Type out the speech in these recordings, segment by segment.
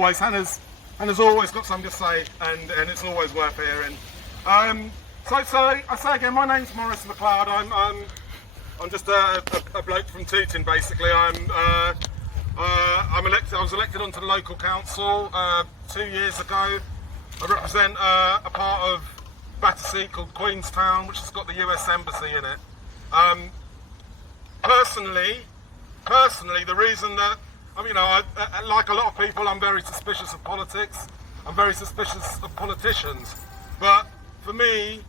Hannah's always got something to say, and it's always worth hearing. So I say again, my name's Maurice McLeod. I'm just a bloke from Tooting, basically. I was elected onto the local council 2 years ago. I represent a part of Battersea called Queenstown, which has got the US Embassy in it. Personally, the reason that, like a lot of people, I'm very suspicious of politics. I'm very suspicious of politicians. But for me,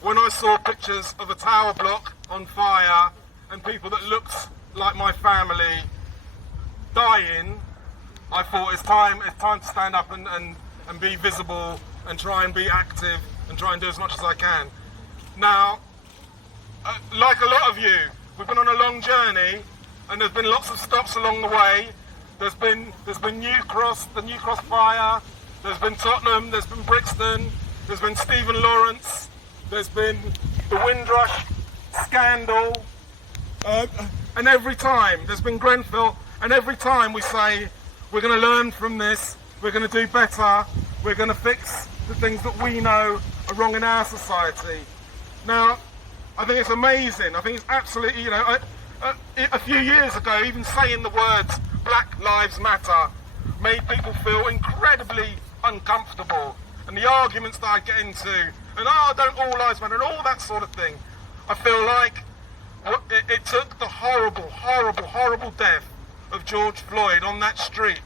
when I saw pictures of a tower block on fire and people that looked like my family dying, I thought it's time to stand up and be visible and try and be active and try and do as much as I can. Now, like a lot of you, we've been on a long journey and there's been lots of stops along the way. There's been New Cross, the New Cross fire, there's been Tottenham, there's been Brixton, there's been Stephen Lawrence, there's been the Windrush scandal, and every time there's been Grenfell, and every time we say we're going to learn from this, we're going to do better, we're going to fix the things that we know are wrong in our society. Now, I think it's amazing. I think it's absolutely, a few years ago, even saying the words Black Lives Matter made people feel incredibly uncomfortable. And the arguments that I get into, and don't all lives matter, and all that sort of thing. I feel like it took the horrible death of George Floyd on that street,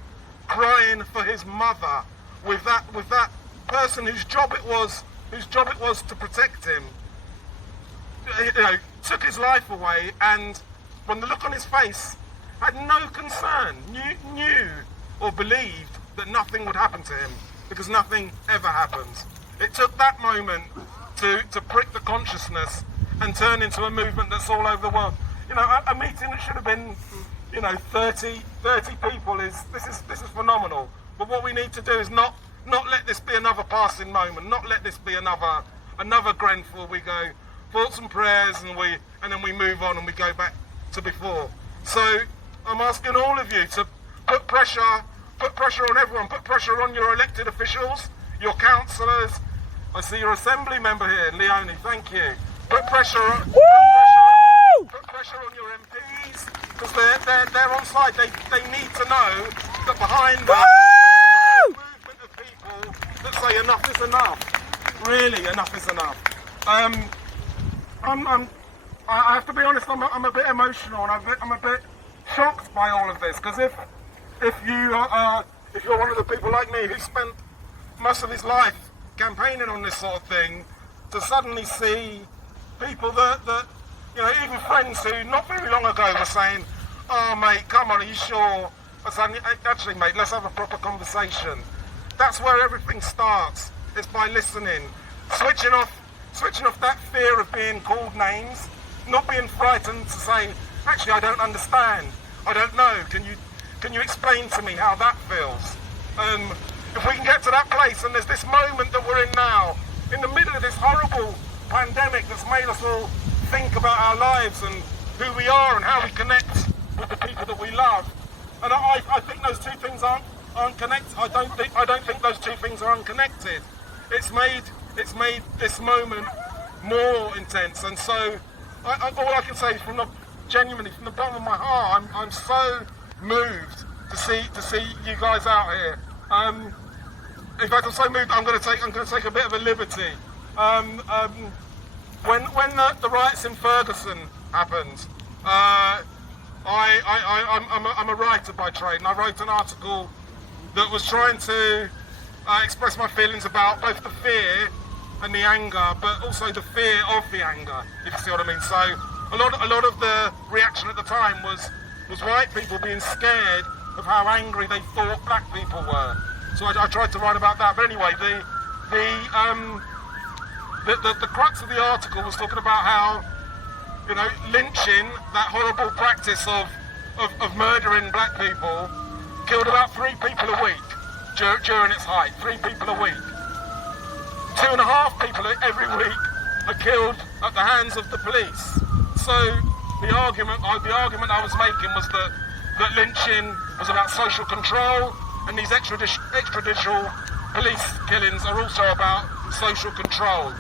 crying for his mother, with that person whose job it was to protect him, took his life away, and when the look on his face had no concern, knew or believed that nothing would happen to him, because nothing ever happens. It took that moment to prick the consciousness and turn into a movement that's all over the world. A meeting that should have been, 30 people this is phenomenal. But what we need to do is not let this be another passing moment, not let this be another Grenfell. We go thoughts and prayers and then we move on and we go back to before. So I'm asking all of you to put pressure on everyone, put pressure on your elected officials, your councillors. I see your assembly member here, Leonie, thank you. Put pressure on your MPs, because they're on side. They need to know that behind them there's a movement of people that say enough is enough. Really, enough is enough. I have to be honest, I'm a bit emotional and I'm a bit shocked by all of this, because if you're one of the people like me who spent most of his life campaigning on this sort of thing, to suddenly see people that even friends who not very long ago were saying, "Oh mate, come on, are you sure?" I said, "Actually mate, let's have a proper conversation." That's where everything starts. It's by listening, switching off that fear of being called names, not being frightened to say, "Actually, I don't understand. I don't know. Can you explain to me how that feels?" If we can get to that place, and there's this moment that we're in now, in the middle of this horrible pandemic that's made us all think about our lives and who we are and how we connect with the people that we love. And I think those two things aren't connected. I don't think those two things are unconnected. It's made this moment more intense. And so all I can say genuinely from the bottom of my heart, I'm so moved to see you guys out here. In fact, I'm so moved. I'm going to take a bit of a liberty. When the riots in Ferguson happened, I'm a writer by trade, and I wrote an article that was trying to express my feelings about both the fear and the anger, but also the fear of the anger, if you see what I mean. So a lot of the reaction at the time was white people being scared of how angry they thought black people were. So I tried to write about that. But anyway, the crux of the article was talking about how, lynching, that horrible practice of murdering black people, killed about 3 people a week during its height. 3 people a week. 2.5 people every week are killed at the hands of the police. So the argument I was making was that lynching was about social control, and these extrajudicial police killings are also about social control.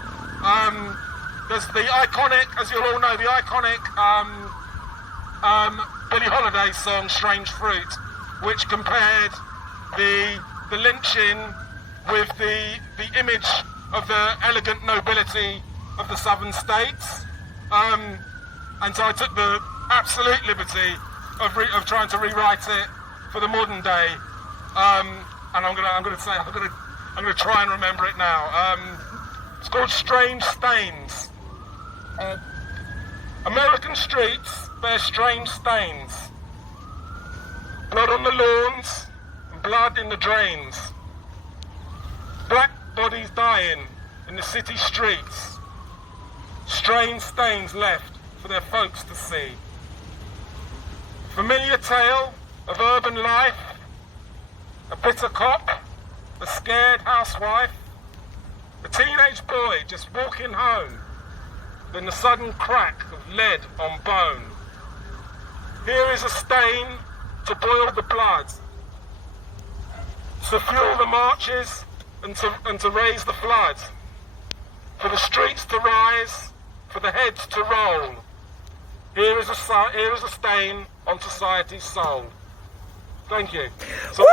There's the iconic, as you'll all know, the iconic Billie Holiday song "Strange Fruit," which compared the lynching with the image of the elegant nobility of the southern states. And so I took the absolute liberty of trying to rewrite it for the modern day. And I'm gonna try and remember it now. It's called "Strange Stains." American streets bear strange stains. Blood on the lawns, and blood in the drains. Black bodies dying in the city streets. Strange stains left for their folks to see. Familiar tale of urban life. A bitter cop, a scared housewife, a teenage boy just walking home, then the sudden crack of lead on bone. Here is a stain to boil the blood, to fuel the marches and to raise the flood, for the streets to rise, for the heads to roll. Here is a stain on society's soul. Thank you. So